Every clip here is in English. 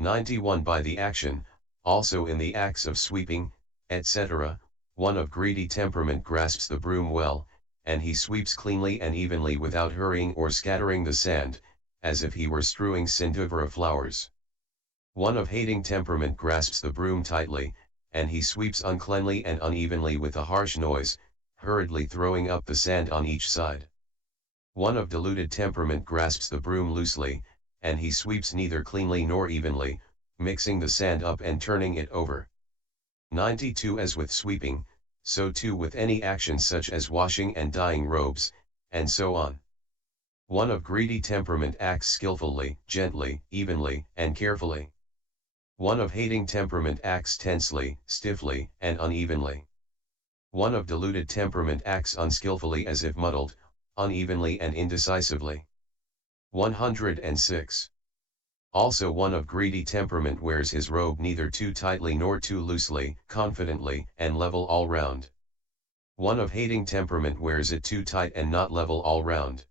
91 By the action, also in the acts of sweeping, etc., one of greedy temperament grasps the broom well, and he sweeps cleanly and evenly without hurrying or scattering the sand, as if he were strewing sinduvara flowers. One of hating temperament grasps the broom tightly, and he sweeps uncleanly and unevenly with a harsh noise, hurriedly throwing up the sand on each side. One of deluded temperament grasps the broom loosely, and he sweeps neither cleanly nor evenly, mixing the sand up and turning it over. 92 As with sweeping, so too with any action such as washing and dyeing robes, and so on. One of greedy temperament acts skillfully, gently, evenly, and carefully. One of hating temperament acts tensely, stiffly, and unevenly. One of deluded temperament acts unskillfully as if muddled, unevenly and indecisively. 106. Also one of greedy temperament wears his robe neither too tightly nor too loosely, confidently and level all round. One of hating temperament wears it too tight and not level all round.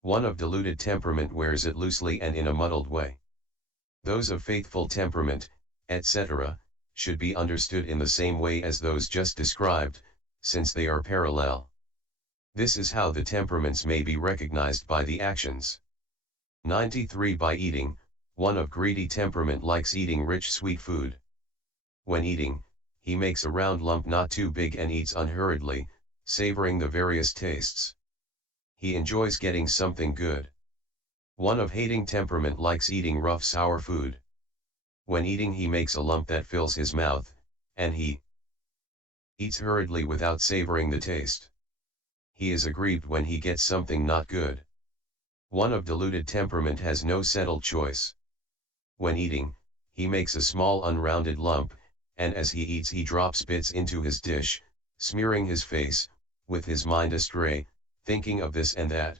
One of deluded temperament wears it loosely and in a muddled way. Those of faithful temperament, etc., should be understood in the same way as those just described, since they are parallel. This is how the temperaments may be recognized by the actions. 93 By eating, one of greedy temperament likes eating rich sweet food. When eating, he makes a round lump not too big and eats unhurriedly, savoring the various tastes. He enjoys getting something good. One of hating temperament likes eating rough sour food. When eating he makes a lump that fills his mouth, and he eats hurriedly without savoring the taste. He is aggrieved when he gets something not good. One of deluded temperament has no settled choice. When eating, he makes a small unrounded lump, and as he eats he drops bits into his dish, smearing his face, with his mind astray, thinking of this and that.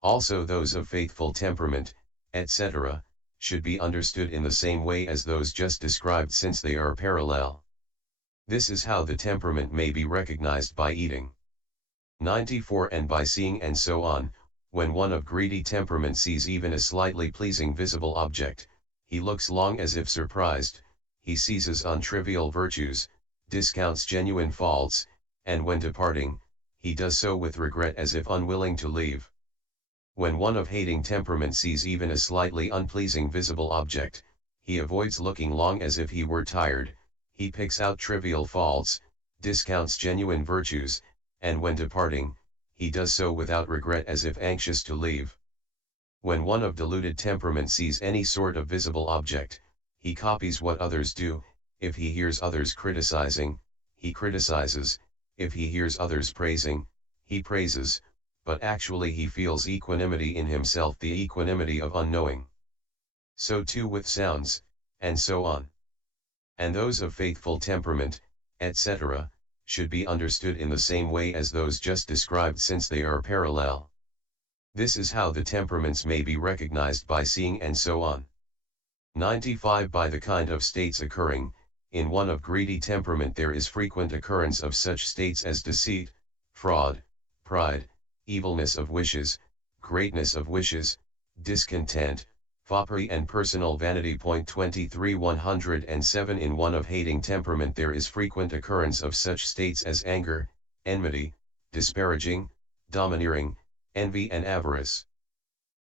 Also those of faithful temperament, etc., should be understood in the same way as those just described since they are parallel. This is how the temperament may be recognized by eating. 94 And by seeing and so on, when one of greedy temperament sees even a slightly pleasing visible object, he looks long as if surprised, he seizes on trivial virtues, discounts genuine faults, and when departing, he does so with regret as if unwilling to leave. When one of hating temperament sees even a slightly unpleasing visible object, he avoids looking long as if he were tired, he picks out trivial faults, discounts genuine virtues, and when departing, he does so without regret as if anxious to leave. When one of deluded temperament sees any sort of visible object, he copies what others do, if he hears others criticizing, he criticizes, if he hears others praising, he praises, but actually he feels equanimity in himself, the equanimity of unknowing. So too with sounds, and so on. And those of faithful temperament, etc., should be understood in the same way as those just described since they are parallel. This is how the temperaments may be recognized by seeing and so on. 95 By the kind of states occurring, in one of greedy temperament there is frequent occurrence of such states as deceit, fraud, pride, evilness of wishes, greatness of wishes, discontent, foppery and personal vanity. 23 107 In one of hating temperament there is frequent occurrence of such states as anger, enmity, disparaging, domineering, envy and avarice.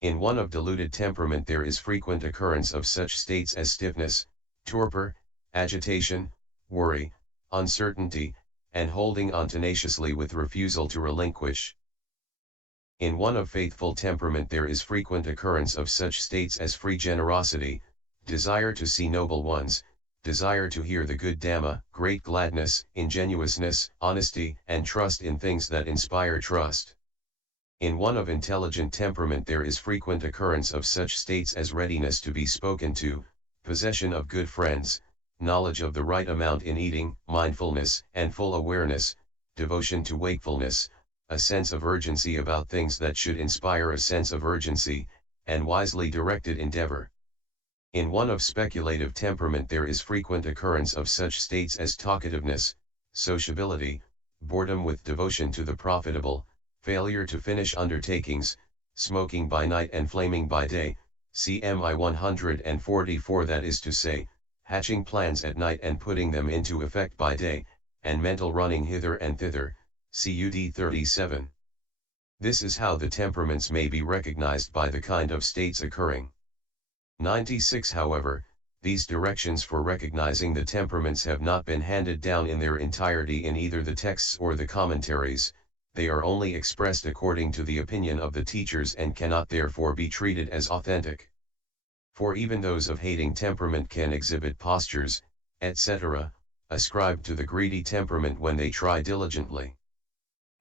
In one of deluded temperament there is frequent occurrence of such states as stiffness, torpor, agitation, worry, uncertainty, and holding on tenaciously with refusal to relinquish. In one of faithful temperament there is frequent occurrence of such states as free generosity, desire to see noble ones, desire to hear the good Dhamma, great gladness, ingenuousness, honesty, and trust in things that inspire trust. In one of intelligent temperament there is frequent occurrence of such states as readiness to be spoken to, possession of good friends, knowledge of the right amount in eating, mindfulness and full awareness, devotion to wakefulness, a sense of urgency about things that should inspire a sense of urgency, and wisely directed endeavor. In one of speculative temperament there is frequent occurrence of such states as talkativeness, sociability, boredom with devotion to the profitable, failure to finish undertakings, smoking by night and flaming by day, CMI 144, that is to say, hatching plans at night and putting them into effect by day, and mental running hither and thither, CUD 37. This is how the temperaments may be recognized by the kind of states occurring. 96. However, these directions for recognizing the temperaments have not been handed down in their entirety in either the texts or the commentaries. They are only expressed according to the opinion of the teachers and cannot therefore be treated as authentic. For even those of hating temperament can exhibit postures, etc., ascribed to the greedy temperament when they try diligently.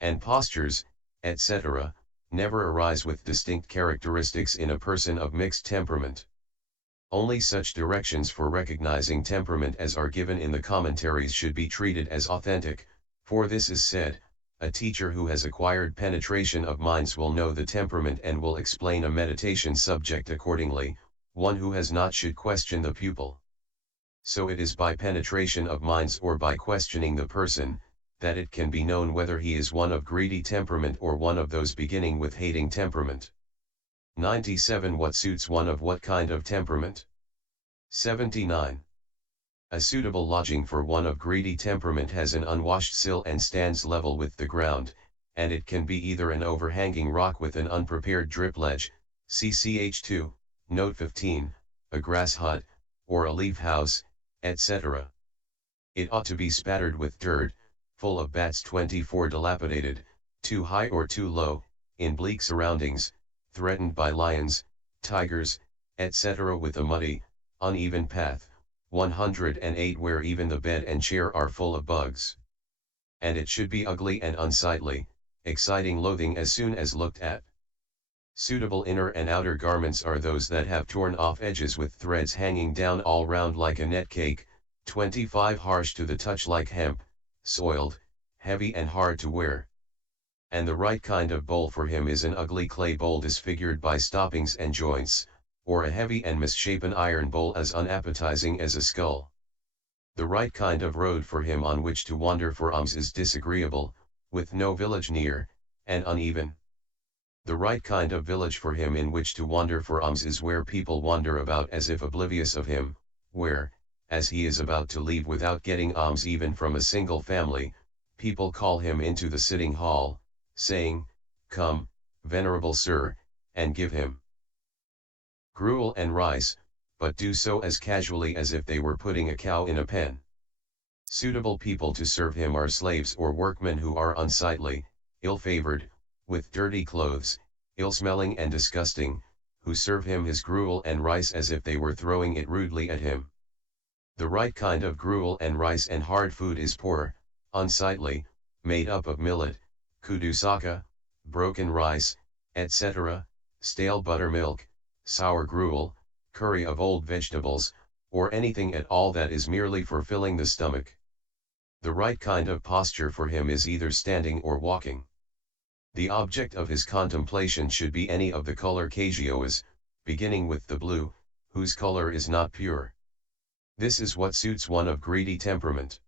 And postures, etc., never arise with distinct characteristics in a person of mixed temperament. Only such directions for recognizing temperament as are given in the commentaries should be treated as authentic, for this is said, a teacher who has acquired penetration of minds will know the temperament and will explain a meditation subject accordingly. One who has not should question the pupil. So it is by penetration of minds or by questioning the person, that it can be known whether he is one of greedy temperament or one of those beginning with hating temperament. 97. What suits one of what kind of temperament? 79. A suitable lodging for one of greedy temperament has an unwashed sill and stands level with the ground, and it can be either an overhanging rock with an unprepared drip ledge, CCH2, Note 15, a grass hut, or a leaf house, etc. It ought to be spattered with dirt, full of bats 24, dilapidated, too high or too low, in bleak surroundings, threatened by lions, tigers, etc., with a muddy, uneven path, 108, where even the bed and chair are full of bugs. And it should be ugly and unsightly, exciting loathing as soon as looked at. Suitable inner and outer garments are those that have torn off edges with threads hanging down all round like a net cake, 25, harsh to the touch like hemp, soiled, heavy and hard to wear. And the right kind of bowl for him is an ugly clay bowl disfigured by stoppings and joints, or a heavy and misshapen iron bowl as unappetizing as a skull. The right kind of road for him on which to wander for alms is disagreeable, with no village near, and uneven. The right kind of village for him in which to wander for alms is where people wander about as if oblivious of him, where, as he is about to leave without getting alms even from a single family, people call him into the sitting hall, saying, "Come, venerable sir, and give him gruel and rice," but do so as casually as if they were putting a cow in a pen. Suitable people to serve him are slaves or workmen who are unsightly, ill-favored, with dirty clothes, ill-smelling and disgusting, who serve him his gruel and rice as if they were throwing it rudely at him. The right kind of gruel and rice and hard food is poor, unsightly, made up of millet, kudusaka, broken rice, etc., stale buttermilk, sour gruel, curry of old vegetables, or anything at all that is merely for filling the stomach. The right kind of posture for him is either standing or walking. The object of his contemplation should be any of the color casioas, beginning with the blue, whose color is not pure. This is what suits one of greedy temperament.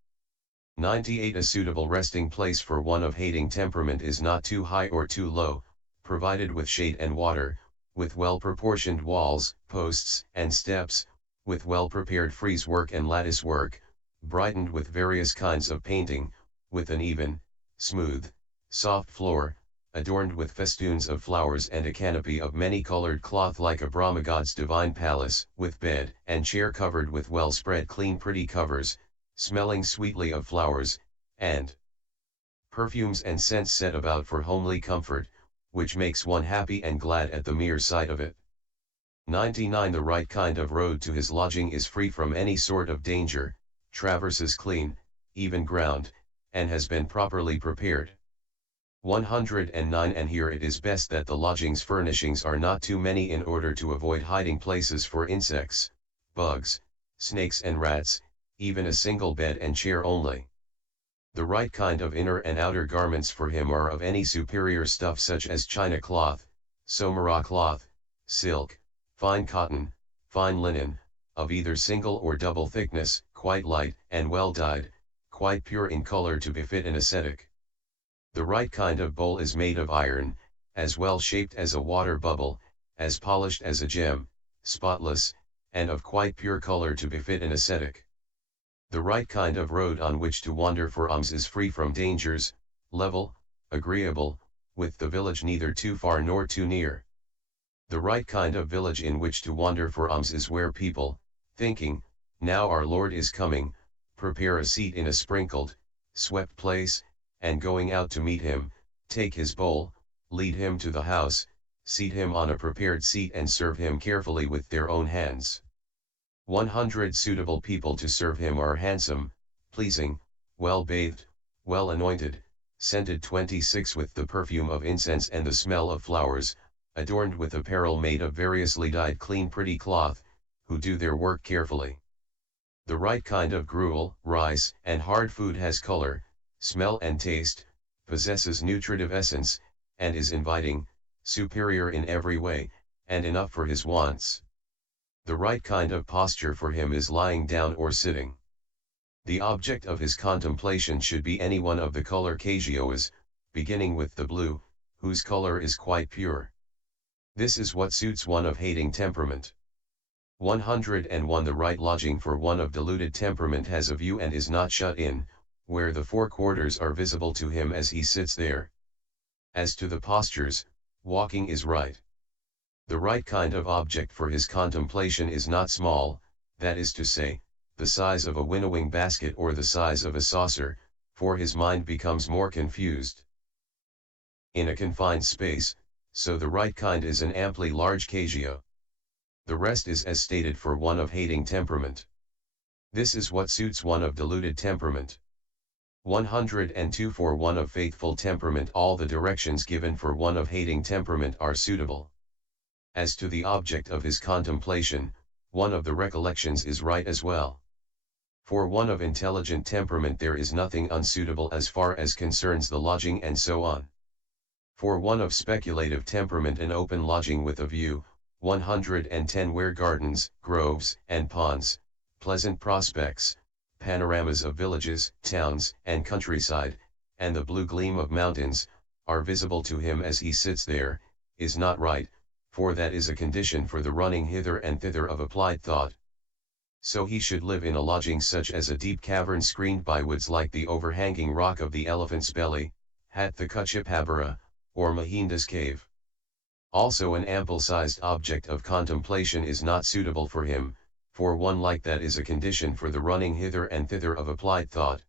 98. A suitable resting place for one of hating temperament is not too high or too low, provided with shade and water, with well-proportioned walls, posts, and steps, with well-prepared frieze work and lattice work, brightened with various kinds of painting, with an even, smooth, soft floor, adorned with festoons of flowers and a canopy of many-colored cloth like a Brahmagod's divine palace, with bed and chair covered with well-spread clean pretty covers, smelling sweetly of flowers, and perfumes and scents set about for homely comfort, which makes one happy and glad at the mere sight of it. 99. The right kind of road to his lodging is free from any sort of danger, traverses clean, even ground, and has been properly prepared. 109. And here it is best that the lodging's furnishings are not too many in order to avoid hiding places for insects, bugs, snakes and rats, even a single bed and chair only. The right kind of inner and outer garments for him are of any superior stuff such as china cloth, somara cloth, silk, fine cotton, fine linen, of either single or double thickness, quite light and well dyed, quite pure in color to befit an ascetic. The right kind of bowl is made of iron, as well shaped as a water bubble, as polished as a gem, spotless, and of quite pure color to befit an ascetic. The right kind of road on which to wander for alms is free from dangers, level, agreeable, with the village neither too far nor too near. The right kind of village in which to wander for alms is where people, thinking, now our Lord is coming, prepare a seat in a sprinkled, swept place, and going out to meet him, take his bowl, lead him to the house, seat him on a prepared seat and serve him carefully with their own hands. 100 suitable people to serve him are handsome, pleasing, well bathed, well anointed, scented 26 with the perfume of incense and the smell of flowers, adorned with apparel made of variously dyed clean pretty cloth, who do their work carefully. The right kind of gruel, rice, and hard food has color, smell and taste, possesses nutritive essence, and is inviting, superior in every way, and enough for his wants. The right kind of posture for him is lying down or sitting. The object of his contemplation should be any one of the color Kagyoas, beginning with the blue, whose color is quite pure. This is what suits one of hating temperament. 101 The right lodging for one of deluded temperament has a view and is not shut in, where the four quarters are visible to him as he sits there. As to the postures, walking is right. The right kind of object for his contemplation is not small, that is to say, the size of a winnowing basket or the size of a saucer, for his mind becomes more confused. In a confined space, so the right kind is an amply large Kagyo. The rest is as stated for one of hating temperament. This is what suits one of deluded temperament. 102 For one of faithful temperament all the directions given for one of hating temperament are suitable. As to the object of his contemplation, one of the recollections is right as well. For one of intelligent temperament there is nothing unsuitable as far as concerns the lodging and so on. For one of speculative temperament an open lodging with a view, 110 where gardens, groves, and ponds, pleasant prospects, panoramas of villages, towns, and countryside, and the blue gleam of mountains, are visible to him as he sits there, is not right, for that is a condition for the running hither and thither of applied thought. So he should live in a lodging such as a deep cavern screened by woods like the overhanging rock of the elephant's belly, Hathakachipabara, or Mahinda's cave. Also an ample-sized object of contemplation is not suitable for him, for one like that is a condition for the running hither and thither of applied thought.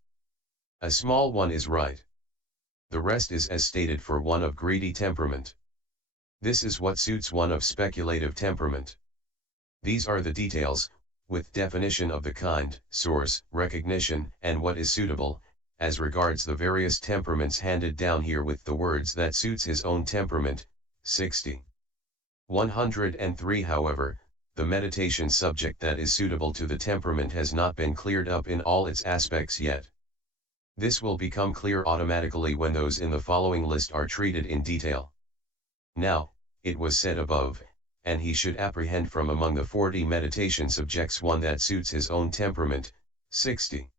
A small one is right. The rest is as stated for one of greedy temperament. This is what suits one of speculative temperament. These are the details, with definition of the kind, source, recognition, and what is suitable, as regards the various temperaments handed down here with the words that suits his own temperament, 60. 103 However, the meditation subject that is suitable to the temperament has not been cleared up in all its aspects yet. This will become clear automatically when those in the following list are treated in detail. Now, it was said above, and he should apprehend from among the 40 meditation subjects one that suits his own temperament, 60.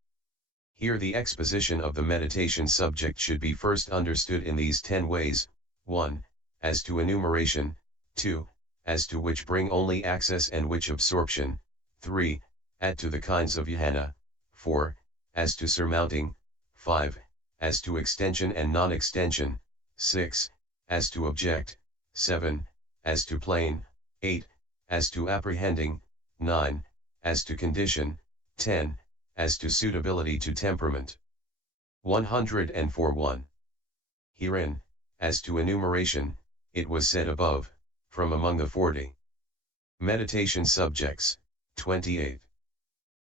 Here the exposition of the meditation subject should be first understood in these 10 ways, 1. As to enumeration, 2. As to which bring only access and which absorption, 3. As to the kinds of jhana, 4. As to surmounting, 5. As to extension and non-extension, 6. As to object, 7. As to plane, 8. As to apprehending, 9. As to condition, 10. As to suitability to temperament. 104 1. Herein, as to enumeration, it was said above, from among the 40 meditation subjects, 28.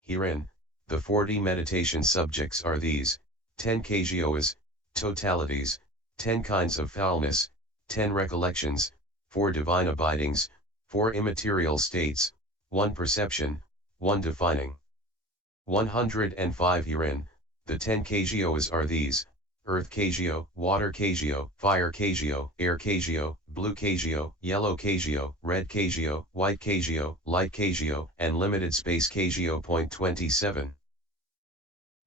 Herein, the 40 meditation subjects are these, 10 Kagyoas, totalities, 10 kinds of foulness, 10 recollections, 4 divine abidings, 4 immaterial states, 1 perception, 1 defining. 105 Herein, the 10 Kagyoas are these, earth Kagyo, water Kagyo, fire Kagyo, air Kagyo, blue Kagyo, yellow Kagyo, red Kagyo, white Kagyo, light Kagyo, and limited space Kagyo. 27.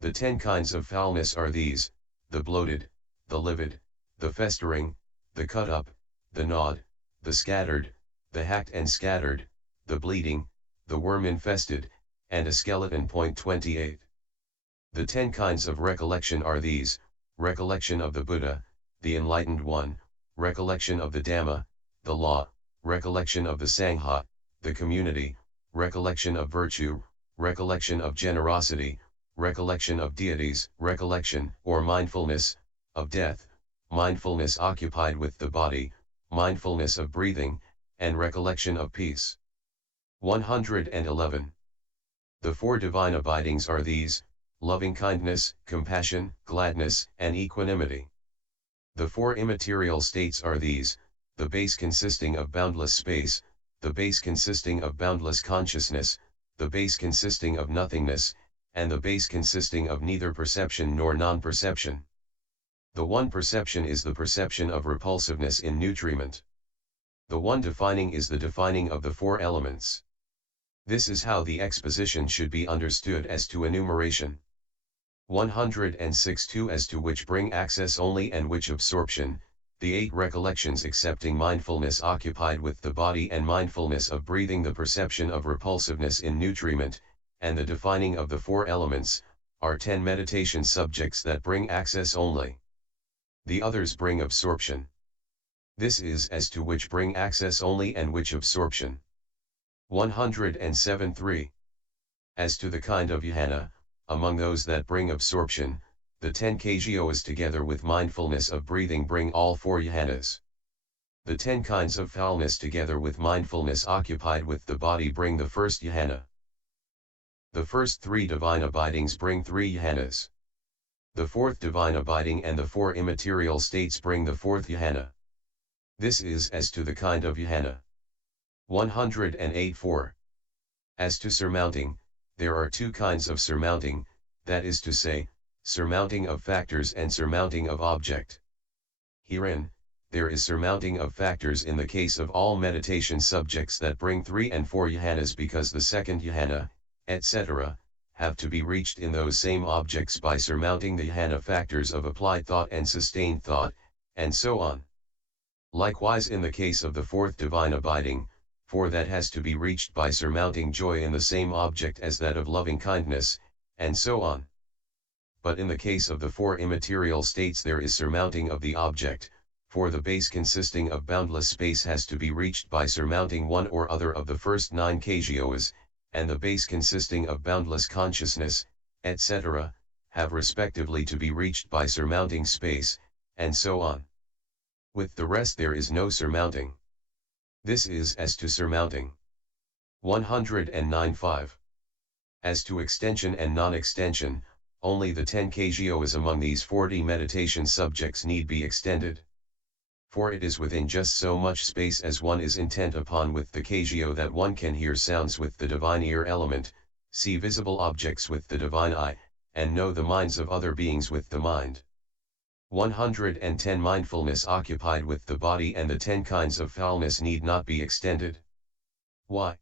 The 10 kinds of foulness are these, the bloated, the livid, the festering, the cut up, the gnawed, the scattered, the hacked and scattered, the bleeding, the worm-infested, and a skeleton. 28. The 10 kinds of recollection are these: recollection of the Buddha, the enlightened one, recollection of the Dhamma, the law, recollection of the Sangha, the community, recollection of virtue, recollection of generosity, recollection of deities, recollection, or mindfulness, of death, mindfulness occupied with the body, mindfulness of breathing, and recollection of peace. 111. The 4 divine abidings are these: loving-kindness, compassion, gladness, and equanimity. The 4 immaterial states are these: the base consisting of boundless space, the base consisting of boundless consciousness, the base consisting of nothingness, and the base consisting of neither perception nor non-perception. The one perception is the perception of repulsiveness in nutriment. The one defining is the defining of the 4 elements. This is how the exposition should be understood as to enumeration. 106. As to which bring access only and which absorption, the 8 recollections accepting mindfulness occupied with the body and mindfulness of breathing, the perception of repulsiveness in nutriment, and the defining of the 4 elements, are 10 meditation subjects that bring access only. The others bring absorption. This is as to which bring access only and which absorption. 107. 3. As to the kind of jhana, among those that bring absorption, the 10 kgyoas together with mindfulness of breathing bring all 4 jhanas. The 10 kinds of foulness together with mindfulness occupied with the body bring the first jhana. The first 3 divine abidings bring 3 jhanas. The 4th divine abiding and the 4 immaterial states bring the 4th jhana. This is as to the kind of jhana. 108. 4. As to surmounting, there are 2 kinds of surmounting, that is to say, surmounting of factors and surmounting of object. Herein, there is surmounting of factors in the case of all meditation subjects that bring 3 and 4 jhanas, because the second jhana, etc., have to be reached in those same objects by surmounting the jhana factors of applied thought and sustained thought, and so on. Likewise in the case of the 4th divine abiding, for that has to be reached by surmounting joy in the same object as that of loving kindness, and so on. But in the case of the 4 immaterial states there is surmounting of the object, for the base consisting of boundless space has to be reached by surmounting one or other of the first 9 kgyoas, and the base consisting of boundless consciousness, etc., have respectively to be reached by surmounting space, and so on. With the rest there is no surmounting. This is as to surmounting. 109. 5. As to extension and non-extension, only the 10 kgyoas among these 40 meditation subjects need be extended. For it is within just so much space as one is intent upon with the kgyo that one can hear sounds with the divine ear element, see visible objects with the divine eye, and know the minds of other beings with the mind. 110. Mindfulness occupied with the body and the 10 kinds of foulness need not be extended. Why?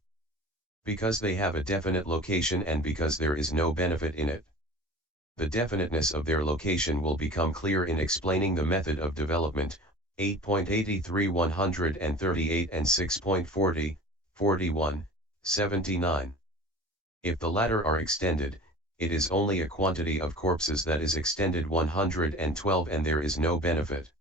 Because they have a definite location and because there is no benefit in it. The definiteness of their location will become clear in explaining the method of development, 8.83 138 and 6.40, 41, 79. If the latter are extended, it is only a quantity of corpses that is extended. 112 and there is no benefit.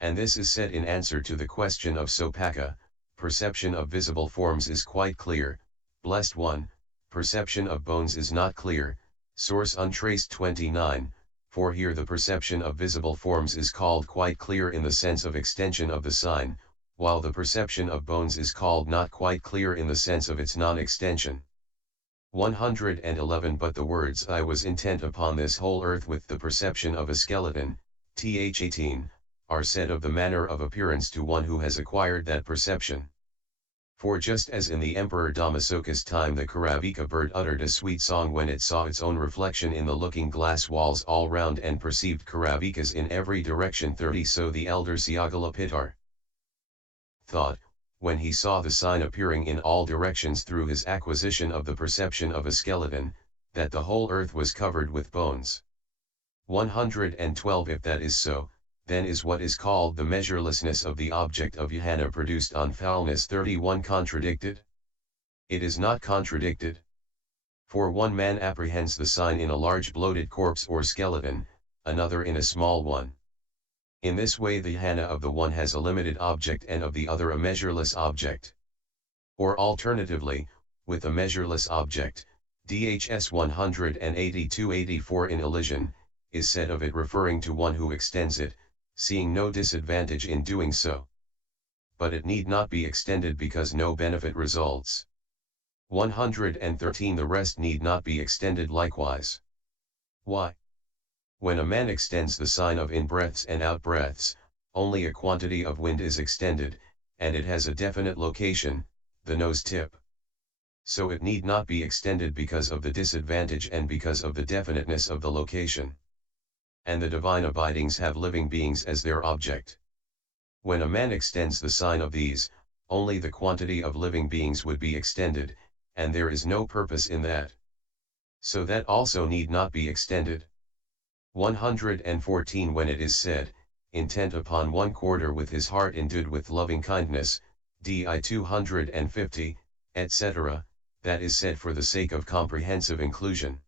And this is said in answer to the question of Sopaka: perception of visible forms is quite clear, blessed one, perception of bones is not clear, source untraced 29, for here the perception of visible forms is called quite clear in the sense of extension of the sign, while the perception of bones is called not quite clear in the sense of its non-extension. 111 But the words "I was intent upon this whole earth with the perception of a skeleton," th 18, are said of the manner of appearance to one who has acquired that perception. For just as in the Emperor Dhammasoka's time the Karavika bird uttered a sweet song when it saw its own reflection in the looking-glass walls all round and perceived Karavikas in every direction, 30, so the elder Syagala Pittar thought, when he saw the sign appearing in all directions through his acquisition of the perception of a skeleton, that the whole earth was covered with bones. 112 If that is so, then is what is called the measurelessness of the object of jhana produced on foulness 31 contradicted? It is not contradicted. For one man apprehends the sign in a large bloated corpse or skeleton, another in a small one. In this way the jhana of the one has a limited object and of the other a measureless object. Or alternatively, with a measureless object, DHS 182-84 in elision, is said of it referring to one who extends it, seeing no disadvantage in doing so. But it need not be extended because no benefit results. 113 The rest need not be extended likewise. Why? When a man extends the sign of in-breaths and out-breaths, only a quantity of wind is extended, and it has a definite location, the nose tip. So it need not be extended because of the disadvantage and because of the definiteness of the location. And the divine abidings have living beings as their object. When a man extends the sign of these, only the quantity of living beings would be extended, and there is no purpose in that. So that also need not be extended. 114 When it is said, intent upon one quarter with his heart endued with loving kindness, di 250, etc., that is said for the sake of comprehensive inclusion.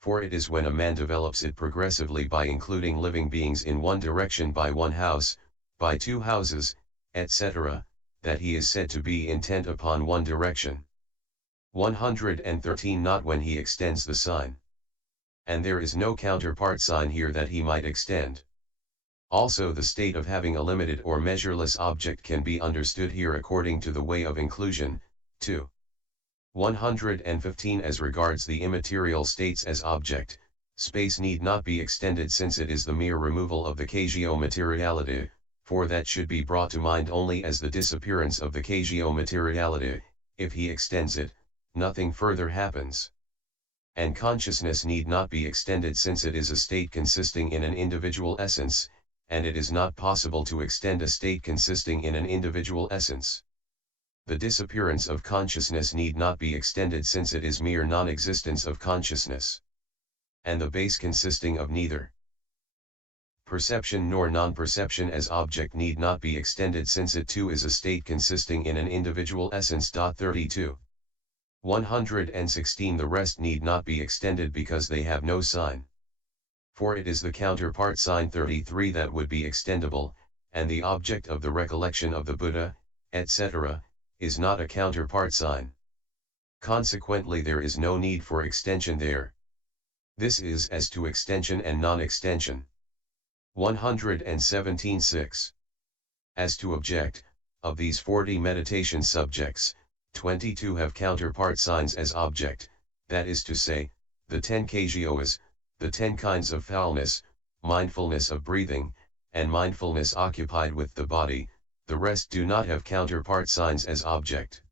For it is when a man develops it progressively by including living beings in one direction by one house, by two houses, etc., that he is said to be intent upon one direction. 113 Not when he extends the sign. And there is no counterpart sign here that he might extend. Also the state of having a limited or measureless object can be understood here according to the way of inclusion, 2. 115 As regards the immaterial states as object, space need not be extended since it is the mere removal of the cagio materiality, for that should be brought to mind only as the disappearance of the cagio materiality. If he extends it, nothing further happens. And consciousness need not be extended since it is a state consisting in an individual essence, and it is not possible to extend a state consisting in an individual essence. The disappearance of consciousness need not be extended since it is mere non-existence of consciousness. And the base consisting of neither perception nor non-perception as object need not be extended since it too is a state consisting in an individual essence. 32. 116 The rest need not be extended because they have no sign. For it is the counterpart sign 33 that would be extendable, and the object of the recollection of the Buddha, etc., is not a counterpart sign. Consequently there is no need for extension there. This is as to extension and non-extension. 117.6. As to object, of these 40 meditation subjects, 22 have counterpart signs as object, that is to say, the 10 kagyoas, the 10 kinds of foulness, mindfulness of breathing, and mindfulness occupied with the body. The rest do not have counterpart signs as object.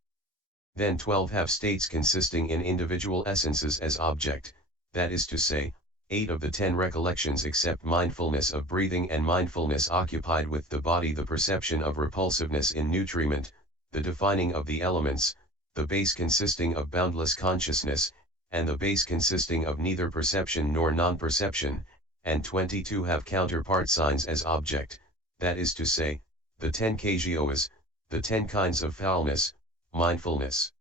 Then 12 have states consisting in individual essences as object, that is to say, 8 of the 10 recollections except mindfulness of breathing and mindfulness occupied with the body, the perception of repulsiveness in nutriment, the defining of the elements, the base consisting of boundless consciousness, and the base consisting of neither perception nor non-perception, and 22 have counterpart signs as object, that is to say, the 10 kagyoas, the 10 kinds of foulness, mindfulness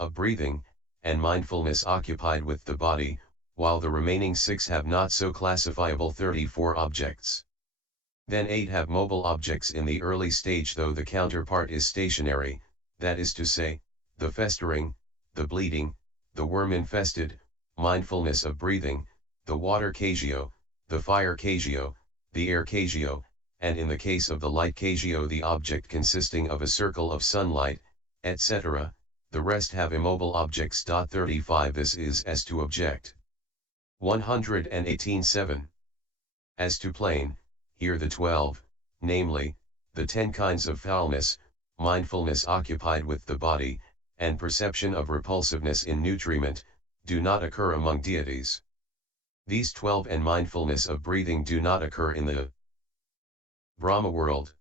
of breathing, and mindfulness occupied with the body, while the remaining 6 have not so classifiable 34 objects. Then 8 have mobile objects in the early stage, though the counterpart is stationary, that is to say, the festering, the bleeding, the worm-infested, mindfulness of breathing, the water kagyo, the fire kagyo, the air kagyo, and in the case of the light kagyo the object consisting of a circle of sunlight, etc., the rest have immobile objects. 35 This is as to object. 118.7. As to plane, here the 12, namely, the 10 kinds of foulness, mindfulness occupied with the body, and perception of repulsiveness in nutriment, do not occur among deities. These 12 and mindfulness of breathing do not occur in the Brahma world.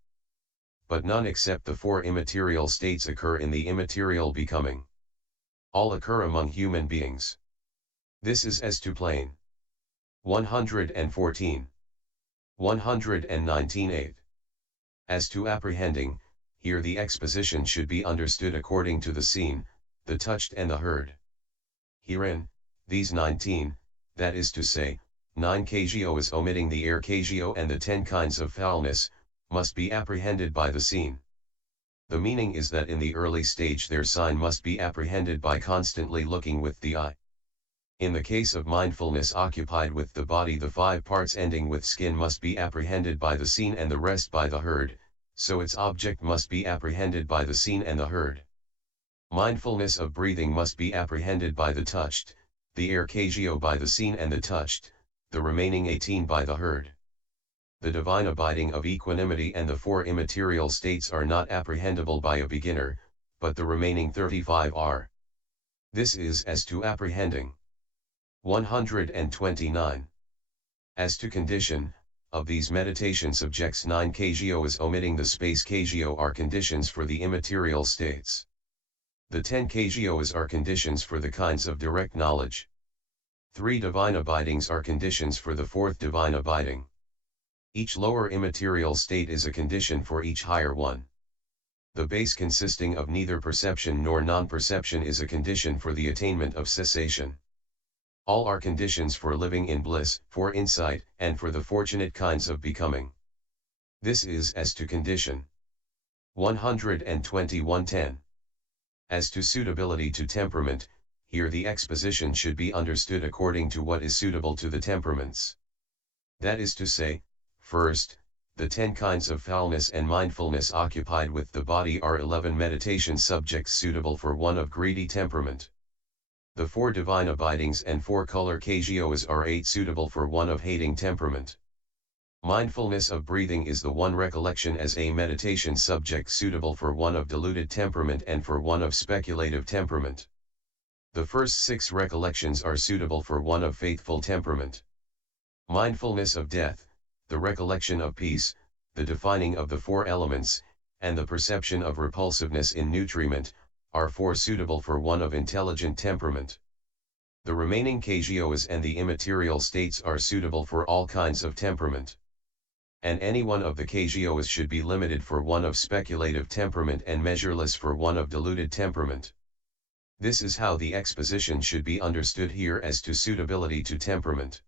But none except the 4 immaterial states occur in the immaterial becoming. All occur among human beings. This is as to plane. 114. 119.8. As to apprehending, here the exposition should be understood according to the scene, the touched and the heard. Herein, these 19, that is to say, 9 kgos omitting the air kgo and the 10 kinds of foulness, must be apprehended by the seen. The meaning is that in the early stage their sign must be apprehended by constantly looking with the eye. In the case of mindfulness occupied with the body, the 5 parts ending with skin must be apprehended by the seen and the rest by the heard, so its object must be apprehended by the seen and the heard. Mindfulness of breathing must be apprehended by the touched, the air kgo by the seen and the touched, the remaining 18 by the heard. The divine abiding of equanimity and the 4 immaterial states are not apprehendable by a beginner, but the remaining 35 are. This is as to apprehending. 129. As to condition, of these meditation subjects 9 kgos omitting the space kgo are conditions for the immaterial states. The 10 kgos are conditions for the kinds of direct knowledge. 3 divine abidings are conditions for the 4th divine abiding. Each lower immaterial state is a condition for each higher one. The base consisting of neither perception nor non-perception is a condition for the attainment of cessation. All are conditions for living in bliss, for insight, and for the fortunate kinds of becoming. This is as to condition. 121.10. As to suitability to temperament, here the exposition should be understood according to what is suitable to the temperaments. That is to say, first, the 10 kinds of foulness and mindfulness occupied with the body are 11 meditation subjects suitable for one of greedy temperament. The 4 divine abidings and 4 color kgos are 8 suitable for one of hating temperament. Mindfulness of breathing is the one recollection as a meditation subject suitable for one of deluded temperament and for one of speculative temperament. The first 6 recollections are suitable for one of faithful temperament. Mindfulness of death, the recollection of peace, the defining of the 4 elements, and the perception of repulsiveness in nutriment, are 4 suitable for one of intelligent temperament. The remaining kgos and the immaterial states are suitable for all kinds of temperament. And any one of the kgos should be limited for one of speculative temperament and measureless for one of deluded temperament. This is how the exposition should be understood here as to suitability to temperament.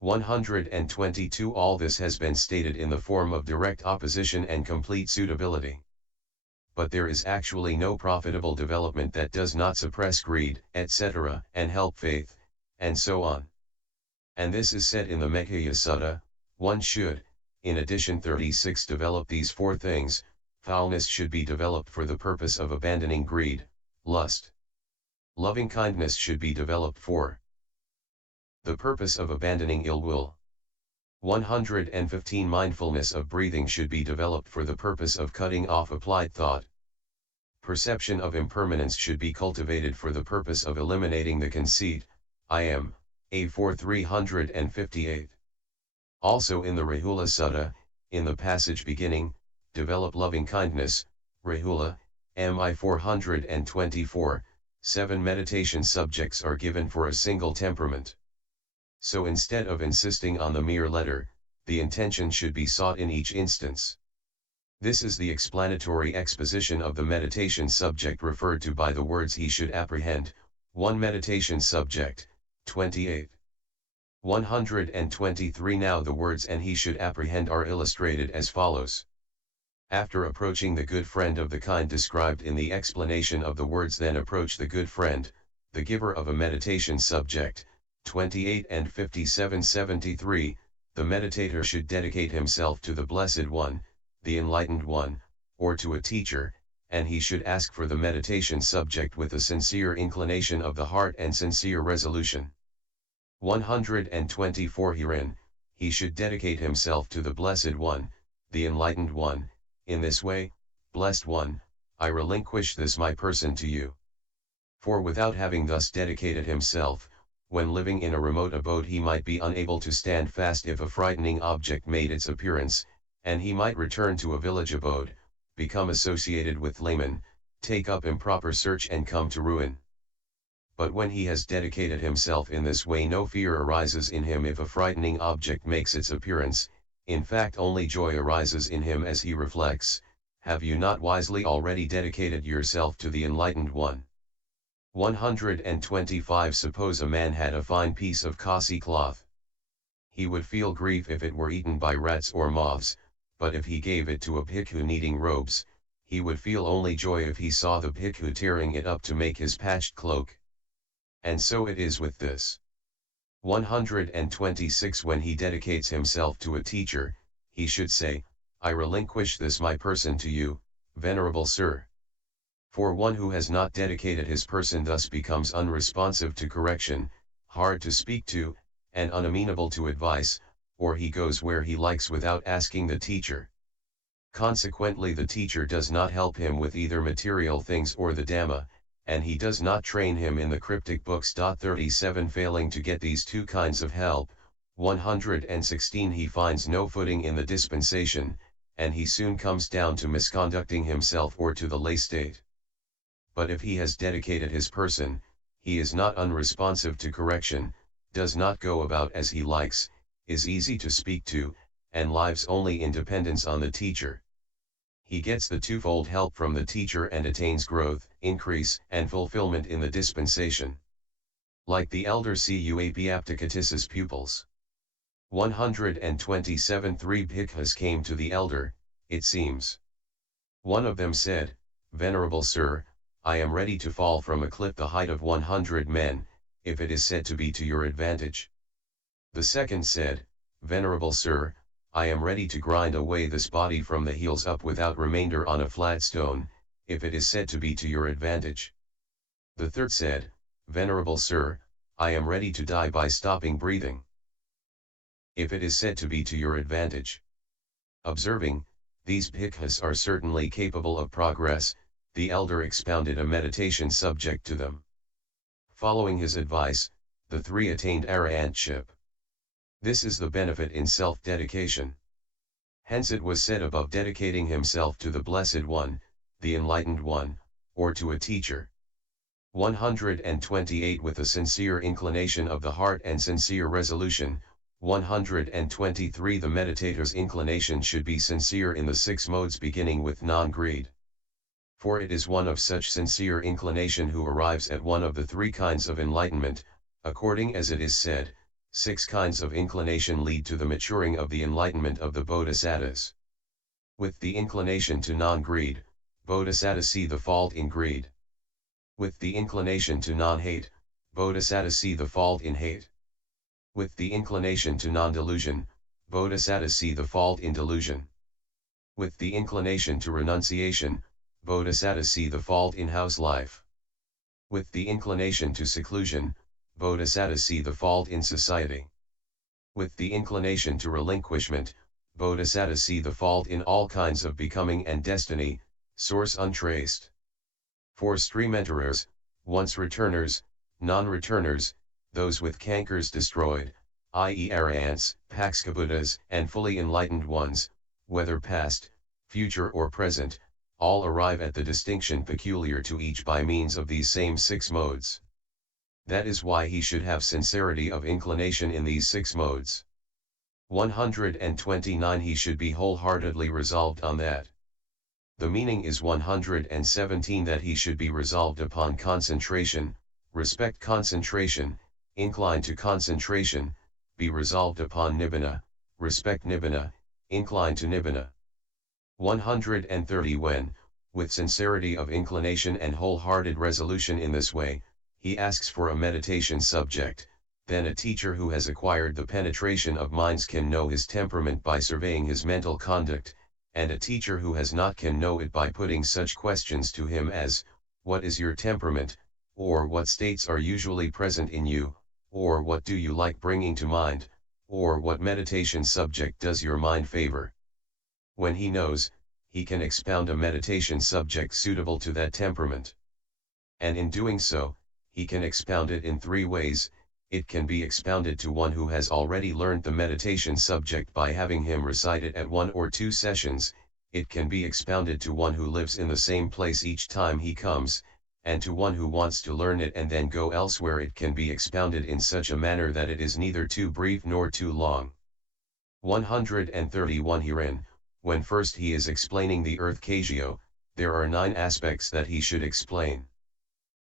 122. All this has been stated in the form of direct opposition and complete suitability. But there is actually no profitable development that does not suppress greed, etc., and help faith, and so on. And this is said in the Mekaya Sutta. One should, in addition 36, develop these 4 things. Foulness should be developed for the purpose of abandoning greed, lust. Loving kindness should be developed for the purpose of abandoning ill will. 115. Mindfulness of breathing should be developed for the purpose of cutting off applied thought. Perception of impermanence should be cultivated for the purpose of eliminating the conceit, I am, A4 358. Also in the Rahula Sutta, in the passage beginning, develop loving kindness, Rahula, MI 424, 7 meditation subjects are given for a single temperament. So instead of insisting on the mere letter, the intention should be sought in each instance. This is the explanatory exposition of the meditation subject referred to by the words he should apprehend. 1 meditation subject, 28. 123. Now the words and he should apprehend are illustrated as follows. After approaching the good friend of the kind described in the explanation of the words, then approach the good friend, the giver of a meditation subject. 28 and 57-73, the meditator should dedicate himself to the Blessed One, the Enlightened One, or to a teacher, and he should ask for the meditation subject with a sincere inclination of the heart and sincere resolution. 124. Herein, he should dedicate himself to the Blessed One, the Enlightened One, in this way, Blessed One, I relinquish this my person to you. For without having thus dedicated himself, when living in a remote abode he might be unable to stand fast if a frightening object made its appearance, and he might return to a village abode, become associated with laymen, take up improper search and come to ruin. But when he has dedicated himself in this way, no fear arises in him if a frightening object makes its appearance, in fact only joy arises in him as he reflects, have you not wisely already dedicated yourself to the Enlightened One? 125 Suppose a man had a fine piece of kasi cloth. He would feel grief if it were eaten by rats or moths, but if he gave it to a bhikkhu needing robes, he would feel only joy if he saw the bhikkhu tearing it up to make his patched cloak. And so it is with this. 126 When he dedicates himself to a teacher, he should say, I relinquish this my person to you, Venerable Sir. For one who has not dedicated his person thus becomes unresponsive to correction, hard to speak to, and unamenable to advice, or he goes where he likes without asking the teacher. Consequently the teacher does not help him with either material things or the Dhamma, and he does not train him in the cryptic books. 37 Failing to get these two kinds of help, 116 He finds no footing in the dispensation, and he soon comes down to misconducting himself or to the lay state. But if he has dedicated his person, he is not unresponsive to correction, does not go about as he likes, is easy to speak to, and lives only in dependence on the teacher. He gets the twofold help from the teacher and attains growth, increase, and fulfillment in the dispensation. Like the elder Cuapticatus's pupils. 127 Three bhikkhus came to the elder, it seems. One of them said, Venerable Sir, I am ready to fall from a cliff the height of 100 men, if it is said to be to your advantage. The second said, Venerable Sir, I am ready to grind away this body from the heels up without remainder on a flat stone, if it is said to be to your advantage. The third said, Venerable Sir, I am ready to die by stopping breathing, if it is said to be to your advantage. Observing, these bhikkhus are certainly capable of progress, the elder expounded a meditation subject to them. Following his advice, the three attained arahantship. This is the benefit in self-dedication. Hence it was said above, dedicating himself to the Blessed One, the Enlightened One, or to a teacher. 128 With a sincere inclination of the heart and sincere resolution, 123 The meditator's inclination should be sincere in the six modes beginning with non-greed. For it is one of such sincere inclination who arrives at one of the three kinds of enlightenment, according as it is said, 6 kinds of inclination lead to the maturing of the enlightenment of the bodhisattvas. With the inclination to non-greed, bodhisattvas see the fault in greed. With the inclination to non-hate, bodhisattvas see the fault in hate. With the inclination to non-delusion, bodhisattvas see the fault in delusion. With the inclination to renunciation, bodhisattvas see the fault in house life. With the inclination to seclusion, bodhisattvas see the fault in society. With the inclination to relinquishment, bodhisattvas see the fault in all kinds of becoming and destiny, source untraced. For stream enterers, once returners, non-returners, those with cankers destroyed, i.e. arahants, pakskabuddhas, and fully enlightened ones, whether past, future or present, all arrive at the distinction peculiar to each by means of these same 6 modes. That is why he should have sincerity of inclination in these 6 modes. 129 He should be wholeheartedly resolved on that. The meaning is 117 that he should be resolved upon concentration, respect concentration, incline to concentration, be resolved upon nibbana, respect nibbana, incline to nibbana. 130 When, with sincerity of inclination and wholehearted resolution in this way, he asks for a meditation subject, then a teacher who has acquired the penetration of minds can know his temperament by surveying his mental conduct, and a teacher who has not can know it by putting such questions to him as, what is your temperament, or what states are usually present in you, or what do you like bringing to mind, or what meditation subject does your mind favor. When he knows, he can expound a meditation subject suitable to that temperament. And in doing so, he can expound it in 3 ways. It can be expounded to one who has already learned the meditation subject by having him recite it at 1 or 2 sessions, it can be expounded to one who lives in the same place each time he comes, and to one who wants to learn it and then go elsewhere. It can be expounded in such a manner that it is neither too brief nor too long. 131 Herein, when first he is explaining the earth Kagyo, there are 9 aspects that he should explain.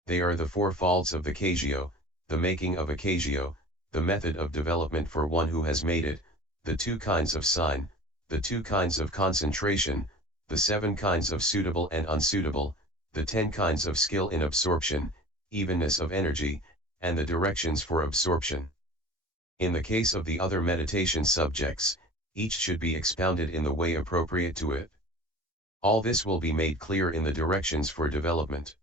They are the four faults of the Kagyo, the making of a Kagyo, the method of development for one who has made it, the 2 kinds of sign, the 2 kinds of concentration, the 7 kinds of suitable and unsuitable, the 10 kinds of skill in absorption, evenness of energy, and the directions for absorption. In the case of the other meditation subjects, each should be expounded in the way appropriate to it. All this will be made clear in the directions for development.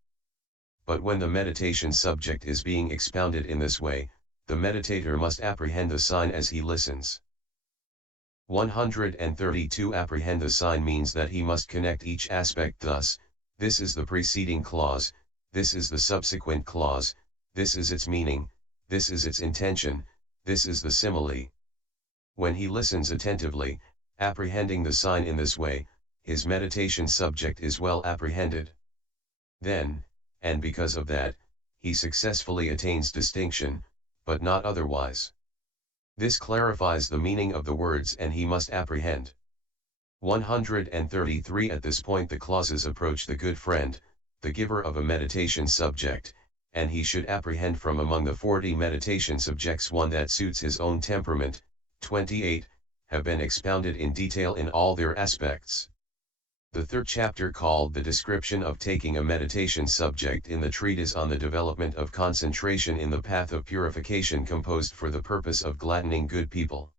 But when the meditation subject is being expounded in this way, the meditator must apprehend the sign as he listens. 132 Apprehend the sign means that he must connect each aspect thus: this is the preceding clause, this is the subsequent clause, this is its meaning, this is its intention, this is the simile. When he listens attentively, apprehending the sign in this way, his meditation subject is well apprehended. Then, and because of that, he successfully attains distinction, but not otherwise. This clarifies the meaning of the words and he must apprehend. 133 At this point the clauses approach the good friend, the giver of a meditation subject, and he should apprehend from among the 40 meditation subjects one that suits his own temperament. 28 have been expounded in detail in all their aspects. The third chapter, called The Description of Taking a Meditation Subject in the Treatise on the Development of Concentration in the Path of Purification, composed for the purpose of gladdening good people.